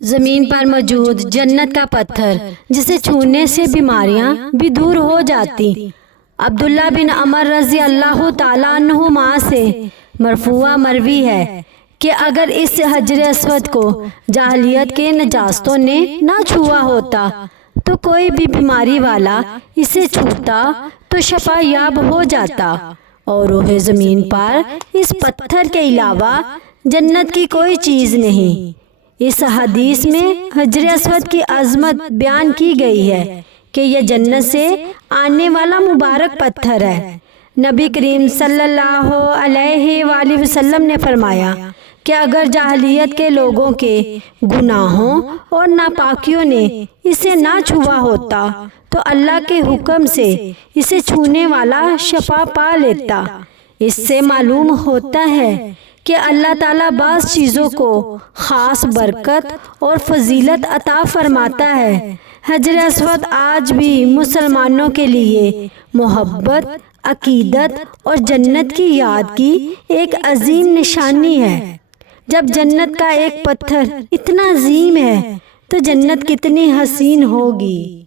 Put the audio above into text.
زمین پر موجود جنت کا پتھر جسے چھونے سے بیماریاں بھی دور ہو جاتی۔ عبداللہ بن عمر رضی اللہ تعالیٰ عنہما سے مرفوع مروی ہے کہ اگر اس حجر اسود کو جاہلیت کے نجاستوں نے نہ چھوا ہوتا تو کوئی بھی بیماری والا اسے چھوتا تو شفا یاب ہو جاتا، اور روح زمین پر اس پتھر کے علاوہ جنت کی کوئی چیز نہیں۔ اس حدیث میں حجر اسود کی عظمت بیان کی گئی ہے کہ یہ جنت سے آنے والا مبارک پتھر ہے۔ نبی کریم صلی اللہ علیہ وآلہ وسلم نے فرمایا کہ اگر جاہلیت کے لوگوں کے گناہوں اور ناپاکیوں نے اسے نہ چھوا ہوتا تو اللہ کے حکم سے اسے چھونے والا شفا پا لیتا۔ اس سے معلوم ہوتا ہے کہ اللہ تعالیٰ بعض چیزوں کو خاص برکت اور فضیلت عطا فرماتا ہے۔ حجر اسود آج بھی مسلمانوں کے لیے محبت، عقیدت اور جنت کی یاد کی ایک عظیم نشانی ہے۔ جب جنت کا ایک پتھر اتنا عظیم ہے تو جنت کتنی حسین ہوگی۔